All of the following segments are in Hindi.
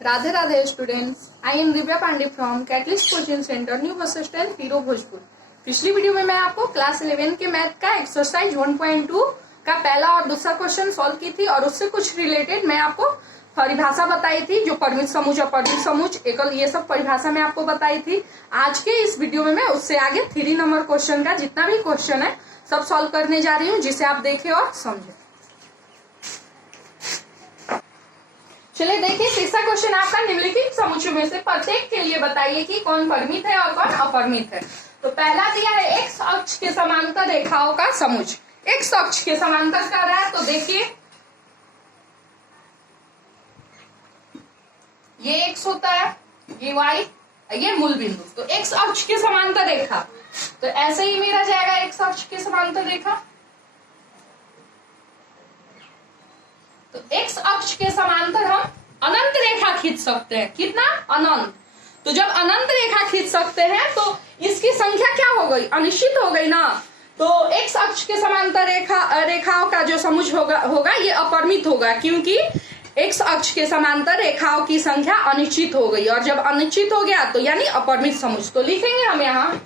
Radhe Radhe students, I am Divya Pandey from catalyst coaching centre new bus stand Piro Bhojpur. पिछली वीडियो में मैं आपको क्लास 11 के मैथ का एक्सरसाइज 1.2 का पहला और दूसरा क्वेश्चन सॉल्व की थी और उससे कुछ रिलेटेड मैं आपको परिभाषा बताई थी, जो परिमित समूह, अपरिमित समूह, एकल, ये सब परिभाषा मैं आपको बताई थी। आज के इस वीडियो में मैं उससे आगे 3 नंबर क्वेश्चन का जितना भी क्वेश्चन है सब सॉल्व करने जा रही हूँ, जिसे आप देखें और समझें। चलिए देखिए, तीसरा क्वेश्चन आपका निम्नलिखित समुच्चयों में से प्रत्येक के लिए बताइए कि कौन परिमित है और कौन अपरिमित है। तो पहला दिया है एक्स अक्ष के समांतर रेखाओं का समुच्चय। एक्स अक्ष के समांतर कर रहा है, तो देखिए ये एक्स होता है, ये वाई, ये मूल बिंदु। तो एक्स अक्ष के समांतर रेखा, तो ऐसे ही मेरा जाएगा एक्स अक्ष के समांतर रेखा। तो एक्स अक्ष के समांतर हम अनंत रेखा खींच सकते हैं। कितना? अनंत। तो जब अनंत रेखा खींच सकते हैं तो इसकी संख्या क्या हो गई? अनिश्चित हो गई ना। तो एक्स अक्ष के समांतर रेखाओं का जो समुच्चय होगा ये अपरिमित होगा, क्योंकि एक्स अक्ष के समांतर रेखाओं की संख्या अनिश्चित हो गई, और जब अनिश्चित हो गया तो यानी अपरिमित समुच्चय। तो लिखेंगे हम यहाँ,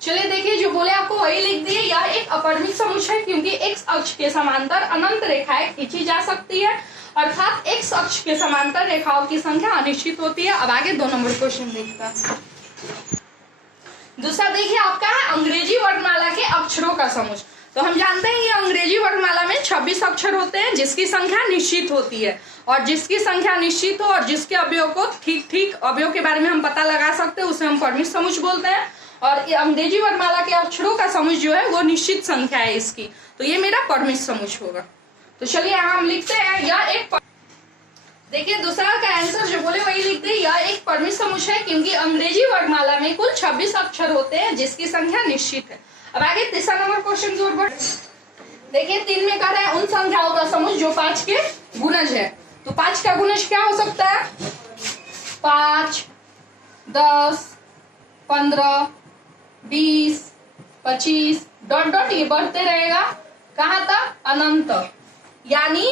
चलिए देखिए, जो बोले आपको वही लिख दिए। यह एक अपरिमित समुच्चय है क्योंकि एक्स अक्ष के समांतर अनंत रेखाएं खींची जा सकती है, अर्थात एक्स अक्ष के समांतर रेखाओं की संख्या अनिश्चित होती है। अब आगे 2 नंबर क्वेश्चन देखते हैं। दूसरा देखिए आपका है अंग्रेजी वर्णमाला के अक्षरों का समुच्चय। तो हम जानते हैं ये अंग्रेजी वर्णमाला में 26 अक्षर होते हैं, जिसकी संख्या निश्चित होती है, और जिसकी संख्या निश्चित हो और जिसके अवयव को ठीक अवयव के बारे में हम पता लगा सकते हैं, उसे हम परिमित समुच्चय बोलते हैं। और अंग्रेजी वर्णमाला के अक्षरों का समुच्चय जो है वो निश्चित संख्या है इसकी, तो ये मेरा परिमित समुच्चय होगा। तो चलिए यहाँ हम लिखते हैं यह एक, देखिए दूसरा का आंसर जो बोले वही लिखते हैं, यह एक परिमित समुच्चय है क्योंकि अंग्रेजी वर्णमाला में कुल 26 अक्षर होते हैं, जिसकी संख्या निश्चित है। अब आगे तीसरा नंबर क्वेश्चन की ओर बढ़। देखिए 3 में कह रहा है उन संख्याओं का समुच्चय जो 5 के गुणज है। तो 5 का गुणज क्या हो सकता है? 5, 10, 15, 20, 25 डॉट डॉट ये बढ़ते रहेगा कहाँ तक? अनंत तक। यानी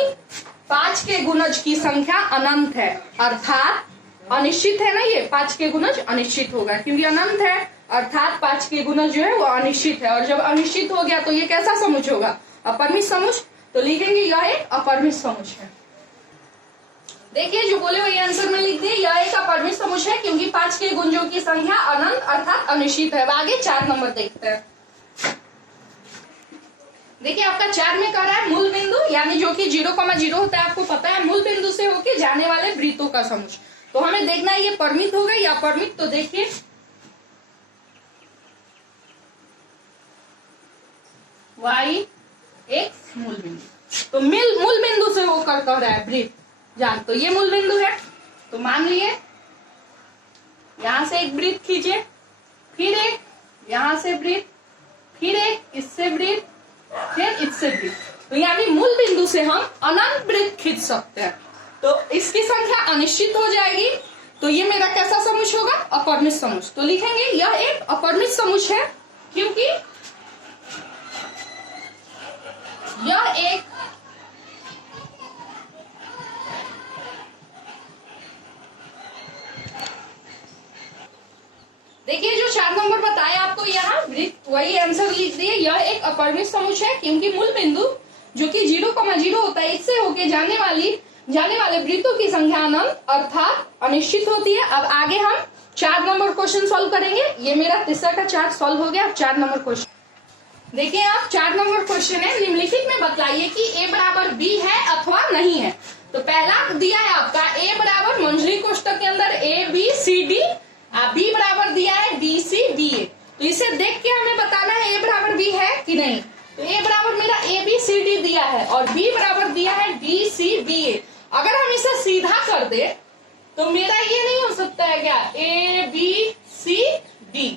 5 के गुणज की संख्या अनंत है, अर्थात अनिश्चित है ना। ये 5 के गुणज अनिश्चित होगा क्योंकि अनंत है, अर्थात 5 के गुणज जो है वो अनिश्चित है। और जब अनिश्चित हो गया तो ये कैसा समुच्चय होगा? अपरिमित समुच्चय। तो लिखेंगे यह एक अपरिमित समुच्चय है। देखिए जो बोले वही आंसर में लिख दिए, यह एक अपरिमित समुच्चय है क्योंकि 5 के गुणजों की संख्या अनंत अर्थात अनिश्चित है। अब आगे 4 नंबर देखते हैं। देखिए आपका 4 में कह रहा है मूल बिंदु, यानी जो कि 0,0 होता है, आपको पता है, मूल बिंदु से होके जाने वाले वृत्तों का समुच्चय। तो हमें देखना है ये परिमित होगा या अपरिमित। तो देखिए y x मूल बिंदु, तो मूल बिंदु से होकर कह रहा है वृत्त जान, तो ये मूल बिंदु है। तो मान लिए यहां से एक वृत्त खींचे, फिर एक यहां से वृत्त, फिर एक इससे वृत्त, फिर इससे वृत्त। तो यानी मूल बिंदु से हम अनंत वृत्त खींच सकते हैं। तो इसकी संख्या अनिश्चित हो जाएगी। तो ये मेरा कैसा समुच्चय होगा? अपरिमित समुच्चय। तो लिखेंगे यह एक अपरिमित समुच्चय है क्योंकि यह एक देखिए जो 4 नंबर बताया आपको यहाँ वृत्त, वही आंसर लिख दिए। यह एक अपरिमित समुच्चय है क्योंकि मूल बिंदु जो कि 0,0 होता है, इससे होके जाने वाले वृत्तों की संख्या अनंत अर्थात अनिश्चित होती है। अब आगे हम 4 नंबर क्वेश्चन सॉल्व करेंगे। ये मेरा तीसरा का 4 सॉल्व हो गया। अब 4 नंबर क्वेश्चन देखिए आप, 4 नंबर क्वेश्चन है, निम्नलिखित में बतलाइए कि a बराबर b है अथवा नहीं है। तो पहला दिया है आपका a बराबर मंझली कोष्टक के अंदर a b c d, b बराबर दिया है b c d a। तो इसे देख के हमें बताना है a बराबर b है कि नहीं। तो a बराबर मेरा a b c d दिया है और b बराबर दिया है b c d a। अगर हम इसे सीधा कर दे तो मेरा ये नहीं हो सकता है क्या? a b c d।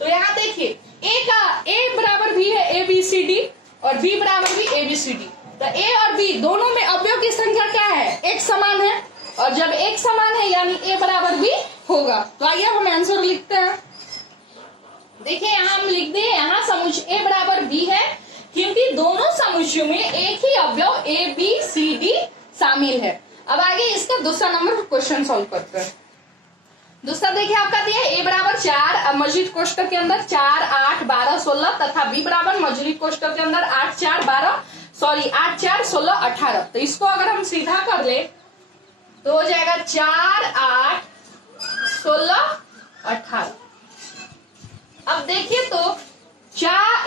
तो यहाँ देखिए a बराबर भी है a b c d और b बराबर भी a b c d। तो a और b दोनों में अवयव की संख्या क्या है? एक समान है, और जब एक समान है यानी a बराबर b होगा। तो आइए हम आंसर लिखते हैं। देखिए यहाँ हम लिख दिए, यहाँ समुच्चय a बराबर b है क्योंकि दोनों समुच्चयों में एक ही अवयव a b c d शामिल है। अब आगे इसका दूसरा नंबर क्वेश्चन सॉल्व करते हैं। दूसरा देखिए आपका दिया ए बराबर 4 मौजूद कोष्टक के अंदर 4 8 12 16 तथा बी बराबर मौजूद कोष्टक के अंदर 8 4 16 18। तो इसको अगर हम सीधा कर ले तो हो जाएगा 4 8 16 18। अब देखिए तो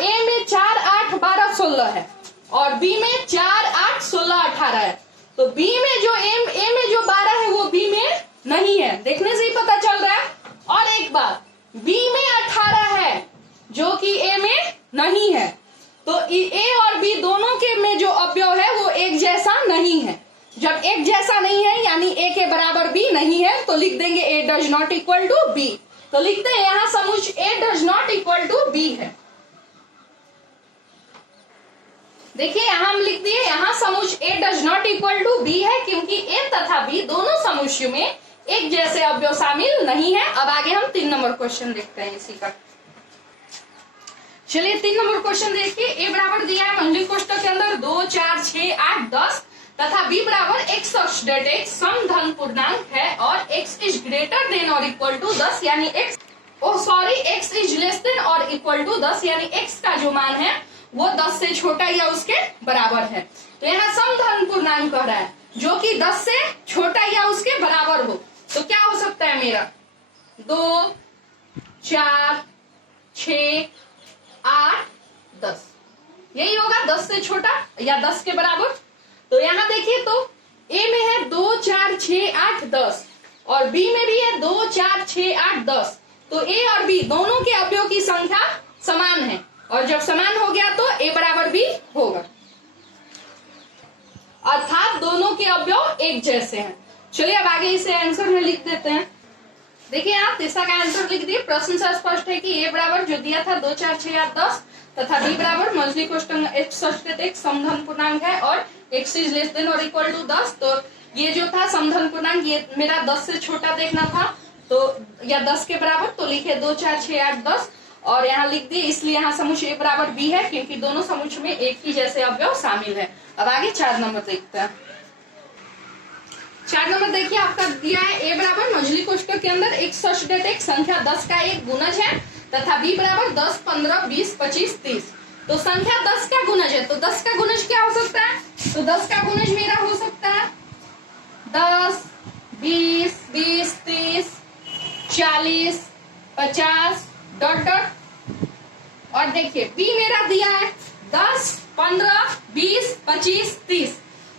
ए में 4 8 12 16 है और बी में 4 8 16 18 है। तो बी में जो ए में जो 12 है वो बी में नहीं है, देखने से ही पता चल रहा है। और एक बात, बी में 18 है जो कि ए में नहीं है, तो ए और बी दोनों के में जो अवयव है वो एक जैसा नहीं है। जब एक जैसा नहीं है यानी ए के बराबर बी नहीं है, तो लिख देंगे A does not equal to B. तो लिखते हैं यहां समुच्चय A does not equal to B है। देखिए यहां हम लिख दिए, यहां समुच्चय A does not equal to B है क्योंकि ए तथा बी दोनों समुच्चय में एक जैसे अवयव शामिल नहीं है। अब आगे हम 3 नंबर क्वेश्चन देखते हैं इसी का। चलिए 3 नंबर क्वेश्चन देखिए। ए बराबर दिया है मंडलिक कोष्टक के अंदर 2 4 6 8 10 तथा बी बराबर x such that x सम धन पूर्णांक है और x इज ग्रेटर देन और इक्वल टू 10 यानी x इज लेस देन और इक्वल टू 10 यानी x का जो मान है वो 10 से छोटा या उसके बराबर है। तो यहाँ सम धन पूर्णांक कह रहा है जो कि 10 से छोटा या उसके बराबर हो। तो क्या हो सकता है मेरा 2 4 6 8 10, यही होगा 10 से छोटा या 10 के बराबर। तो यहाँ देखिए तो ए में है 2 4 6 8 10 और बी में भी है 2 4 6 8 10। तो ए और बी दोनों के अवयव की संख्या समान है और जब समान हो गया तो ए बराबर बी होगा, अर्थात दोनों के अवयव एक जैसे हैं। चलिए अब आगे इसे आंसर में लिख देते हैं। देखिए आप तीसरा का आंसर लिख दिए। प्रश्न से स्पष्ट है कि ए बराबर जो दिया था 2 4 6 8 10 तथा बी बराबर मौजूद कोष्टक एक समधन पूर्णांक है और x इज लेस देन और इक्वल टू 10। तो ये जो था समधन पूर्णांक ये मेरा 10 से छोटा देखना था तो या 10 के बराबर, तो लिखे 2 4 6 8 10 और यहाँ लिख दिए, इसलिए यहाँ समुच्चय ए बराबर बी है क्योंकि दोनों समुच्चय में एक ही जैसे अवयव शामिल है। अब आगे 4 नंबर देखते हैं। 4 नंबर देखिए आपका दिया है ए बराबर मौजूद कोष्टक के अंदर एक एक संख्या 10 का एक गुणज है तथा बी बराबर 10 15 20 25 30। तो संख्या 10 का गुणज है, तो 10 का गुणज क्या हो सकता है? तो 10 का गुणज मेरा हो सकता है 10 20 20 30 40 50 डॉट डॉट। और देखिए बी मेरा दिया है 10 15 20 25 30।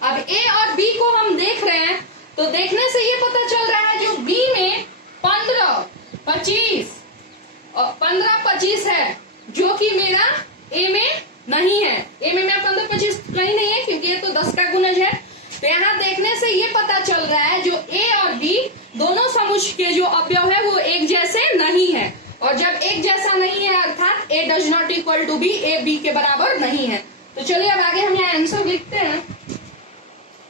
अब ए और बी को हम देख रहे हैं तो देखने से ये पता चल रहा है जो बी में 15 25 है जो कि मेरा ए में नहीं है। ए में मेरा 15 25 कहीं नहीं है क्योंकि ये तो 10 का गुणज है। तो यहाँ देखने से ये पता चल रहा है जो ए और बी दोनों समुच्चय के जो अवयव है वो एक जैसे नहीं है और जब एक जैसा नहीं है अर्थात A does not equal to B, A B के बराबर नहीं है। तो चलिए अब आगे हम यहाँ आंसर लिखते हैं।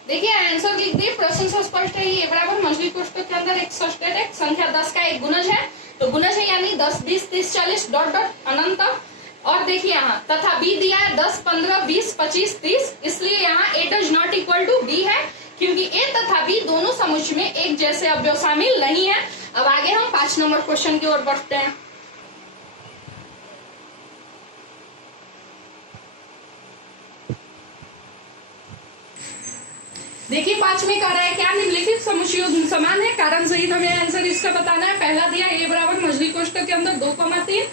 देखिए आंसर लिख दिए। प्रश्न से स्पष्ट है ए बराबर मौजूद कोष्टक के अंदर एक संख्या 10 का एक गुणज है, तो गुणज है यानी 10 20 30 40 डॉट डॉट अनंत। और देखिए यहाँ तथा बी दिया है 10 15 20 25 30, इसलिए यहाँ A does not equal to B है क्योंकि ए तथा बी दोनों समुच्चय में एक जैसे अवयव शामिल नहीं है। अब आगे हम 5 नंबर क्वेश्चन की ओर बढ़ते हैं। देखिए 5 में कह रहा है क्या निम्नलिखित समुच्चय समान है, कारण सहित हमें आंसर इसका बताना है। पहला दिया ए बराबर मौजूद कोष्टक के अंदर 2,3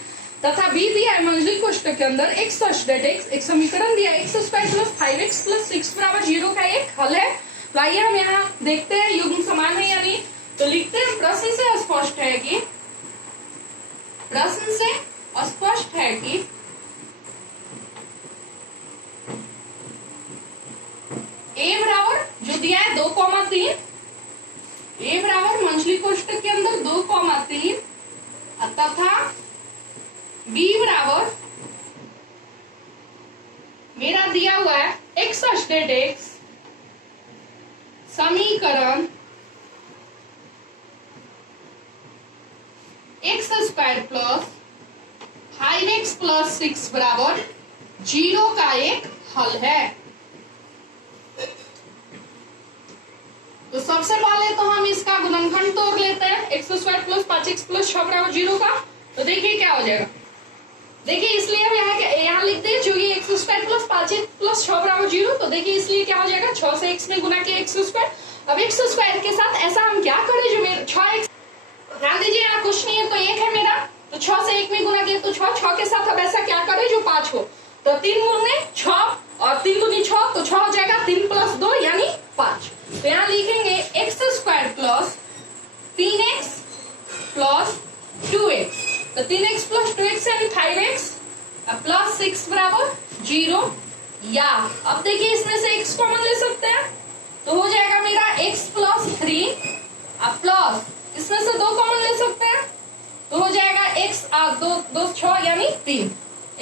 तथा बी दिया है मौजूद कोष्टक के अंदर x such that x, एक समीकरण दिया x square plus 5x plus 6 बराबर 0 का एक हल है। तो आइए हम यहाँ देखते हैं युग्म समान है या नहीं। तो लिखते हैं प्रश्न से स्पष्ट है कि ए बराबर जो दिया है 2,3, ए बराबर मंझली कोष्टक के अंदर 2,3 तथा बी बराबर मेरा दिया हुआ है x स्टेट x समीकरण x square plus 5x plus 6 बराबर 0 का एक हल है। तो सबसे पहले तो हम इसका गुणनखंड तोड़ लेते हैं, x square plus 5x plus 6 बराबर 0 का। तो देखिए क्या हो जाएगा, देखिए इसलिए हम यहाँ लिख दें क्योंकि x square plus 5x plus 6 बराबर 0। तो देखिए इसलिए क्या हो जाएगा, 6 से x में गुना किया एक्स स्क्वायर। अब एक्स स्क्वायर के साथ ऐसा हम क्या करें जो मेरे 6x, ध्यान दीजिए यहाँ कुछ नहीं है तो 1 है मेरा, तो 6 से 1 में गुना किया तो 6 के साथ अब ऐसा क्या करें जो 5 हो, तो 3 गुने 6 और 3 दूनी 6, तो 6 हो जाएगा 3 प्लस 2 यानी 5। तो यहाँ लिखेंगे x square plus 3x plus 2x, तो 3x प्लस 2x यानी 5x प्लस 6 बराबर 0। या अब देखिए इसमें से x कॉमन ले सकते हैं तो हो जाएगा मेरा x प्लस 3 प्लस इसमें से 2 कॉमन ले सकते हैं तो हो जाएगा x 2 6 यानी 3,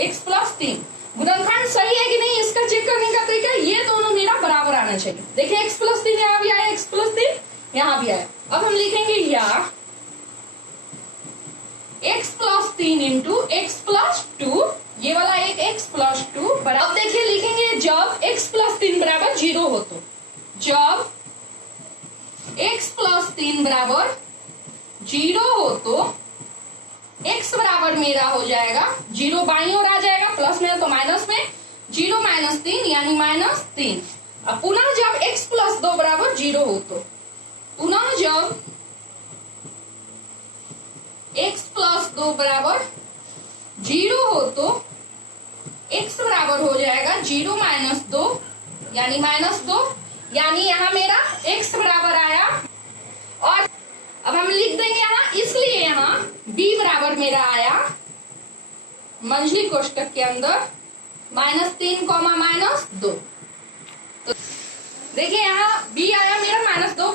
x प्लस 3। गुणनखंड सही है कि नहीं इसका चेक करने का तरीका, ये दोनों मेरा बराबर आना चाहिए। देखिए x प्लस 3 यहाँ भी आया, x प्लस 3 यहाँ भी आया। अब हम लिखेंगे या x plus 3 into x plus 2, ये वाला एक x प्लस 2 बराबर। अब देखिए लिखेंगे जब x प्लस 3 बराबर 0 हो, तो जब x प्लस 3 बराबर 0 हो तो x बराबर मेरा हो जाएगा 0 बाईं ओर आ जाएगा, प्लस में तो माइनस में 0 माइनस 3 यानी -3। अब पुनः जब x प्लस 2 बराबर 0 हो तो पुनः जब x प्लस 2 बराबर 0 हो तो x बराबर हो जाएगा 0 माइनस 2 यानी -2, यानी यहाँ मेरा x बराबर आया। और अब हम लिख देंगे यहाँ, इसलिए यहाँ b बराबर मेरा आया मंझली कोष्टक के अंदर -3 -2। तो देखिए यहाँ b आया मेरा -2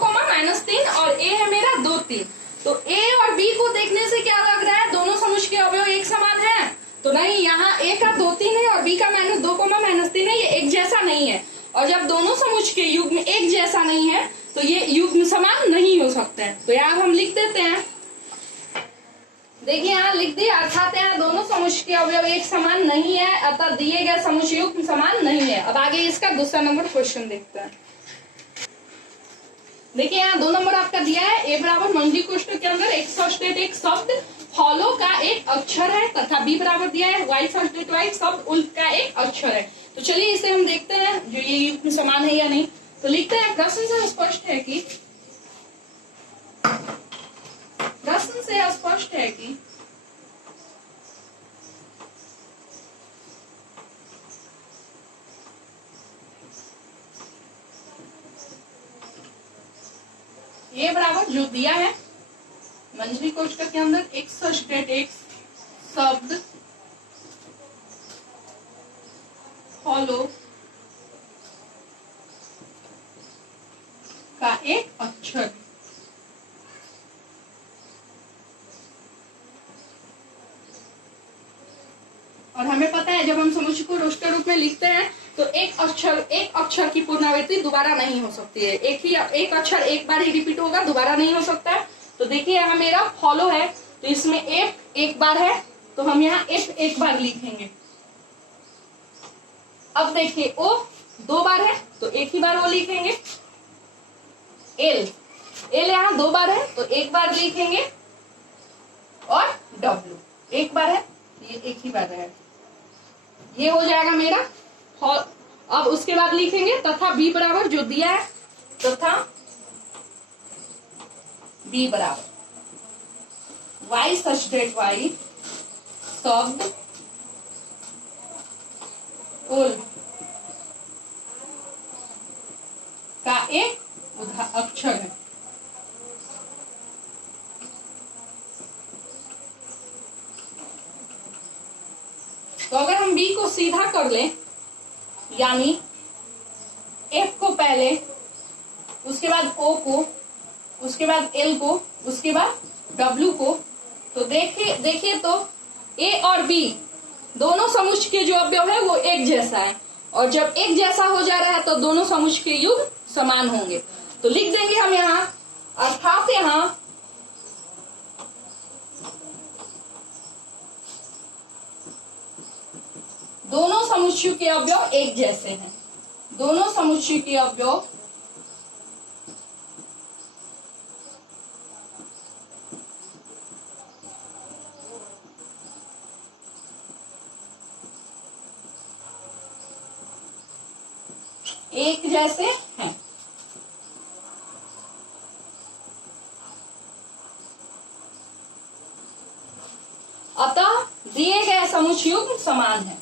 -3 और a है मेरा 2 3। तो a और b को देखने से क्या लग रहा है, दोनों समुच्च के अवयव एक समान है, तो नहीं, यहाँ a का 2 3 है और b का -2 -3 है, ये एक जैसा नहीं है। और जब दोनों समुच्च के युग्म एक जैसा नहीं है तो ये युग्म समान नहीं हो सकते हैं। तो यहाँ हम लिख देते हैं, देखिए यहाँ लिख दिया, अर्थात यहाँ दोनों समुच्च के अवयव एक समान नहीं है, अतः दिए गए समुच्च युग्म समान नहीं है। अब आगे इसका दूसरा नंबर क्वेश्चन देखते हैं। देखिए यहाँ 2 नंबर आपका दिया है, a बराबर मंझली कोष्टक के अंदर x सब्सटेट एक शब्द फॉलो का एक अक्षर है तथा b बराबर दिया है y सब्सटेट y शब्द उल्फ का एक अक्षर है। तो चलिए इसे हम देखते हैं जो ये युग्म समान है या नहीं। तो लिखते हैं, प्रश्न से स्पष्ट है कि ये बराबर जो दिया है मंझली कोष्टक के अंदर x सब्सटेट x शब्द फॉलो का एक अक्षर, और हमें पता है जब हम समुच्चय को रोस्टर रूप में लिखते हैं तो एक अक्षर की पुनरावृत्ति दोबारा नहीं हो सकती है, एक अक्षर एक बार ही रिपीट होगा, दोबारा नहीं हो सकता है। तो देखिए यहाँ मेरा फॉलो है तो इसमें f एक बार है तो हम यहाँ f एक बार लिखेंगे। अब देखिए o 2 बार है तो एक ही बार वो लिखेंगे। l यहाँ 2 बार है तो एक बार लिखेंगे, और w एक बार है, ये एक ही बार है, ये हो जाएगा मेरा। अब उसके बाद लिखेंगे तथा b बराबर जो दिया है, तथा b बराबर y सब्सटेट y शब्द उल्फ का एक अक्षर है। तो अगर हम b को सीधा कर लें, यानी f को पहले, उसके बाद o को, उसके बाद l को, उसके बाद w को, तो देखिए तो a और b दोनों समुच्चय के जो अवयव है वो एक जैसा है, और जब एक जैसा हो जा रहा है तो दोनों समुच्चय के युग्म समान होंगे। तो लिख देंगे हम यहाँ, अर्थात यहाँ दोनों समुच्चय के अवयव एक जैसे हैं, दोनों समुच्चय के अवयव एक जैसे हैं। अतः दिए गए समुच्चय युग्म समान है।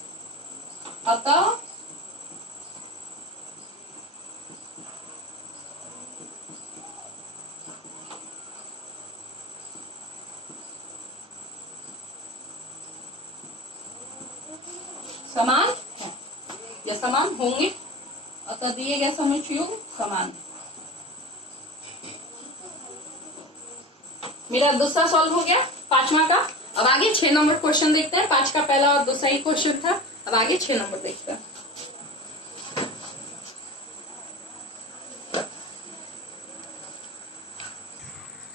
अतः समान है या समान होंगे। अतः दिए गए समुच्चय युग्म समान है। मेरा दूसरा सॉल्व हो गया 5वां का। अब आगे 6 नंबर क्वेश्चन देखते हैं। 5 का पहला और दूसरा ही क्वेश्चन था। अब आगे 6 नंबर देखते हैं।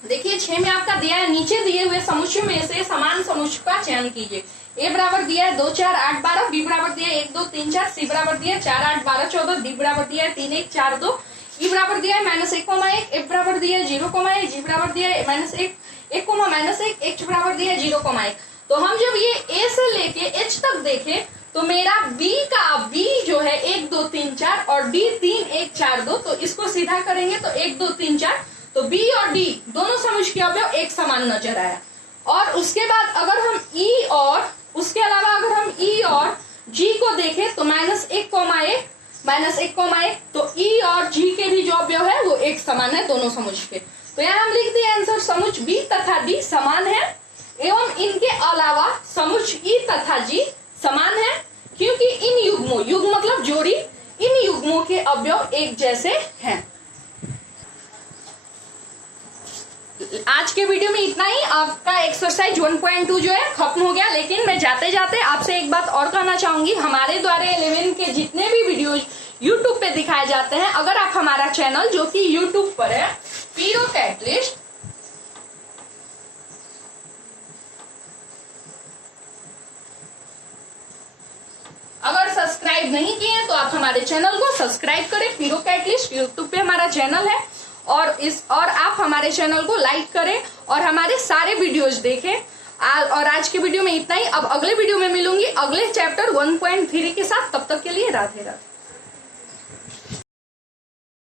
देखिए 6 में आपका दिया है, नीचे दिए हुए समुच्चय में से समान समुच्चय का चयन कीजिए। ए बराबर दिया है 2 4 8 12, बी बराबर दिया है 1 2 3 4, सी बराबर दिया है 4 8 12 14, डी बराबर दिया है 3 1 4 2, ई बराबर दिया है -1,1, एफ बराबर दिया है 0,1, जी बराबर दिया है -1 1,-1, एच बराबर दिया है 0,1। तो हम जब ये ए से लेके एच तक देखें तो मेरा बी का बी जो है 1 2 3 4 और डी 3 1 4 2, तो इसको सीधा करेंगे तो 1 2 3 4, तो बी और डी दोनों समुच्चय के अवयव एक समान नजर आया। और उसके बाद अगर हम ई और उसके अलावा अगर हम ई और जी को देखें तो -1,1 -1,1, तो ई और जी के भी जो अवयव है वो एक समान है दोनों समुच्चय के। तो यहाँ हम लिख दिए आंसर, समुच्चय बी तथा डी समान है एवं इनके अलावा समुच्चय ई तथा जी समान है, क्योंकि इन युग्मों, युग्म मतलब जोड़ी, इन युग्मों के अवयव एक जैसे हैं। आज के वीडियो में इतना ही। आपका एक्सरसाइज 1.2 जो है खत्म हो गया। लेकिन मैं जाते जाते आपसे एक बात और कहना चाहूंगी, हमारे द्वारा 11 के जितने भी वीडियोज YouTube पे दिखाए जाते हैं, अगर आप हमारा चैनल जो कि YouTube पर है पीरो कैटलिस्ट, अगर सब्सक्राइब नहीं किए हैं तो आप हमारे चैनल को सब्सक्राइब करें। पीरो कैटलिस्ट YouTube पे हमारा चैनल है और आप हमारे चैनल को लाइक करें और हमारे सारे वीडियोज देखें। और आज के वीडियो में इतना ही। अब अगले वीडियो में मिलूंगी अगले चैप्टर 1.3 के साथ। तब तक के लिए राधे राधे।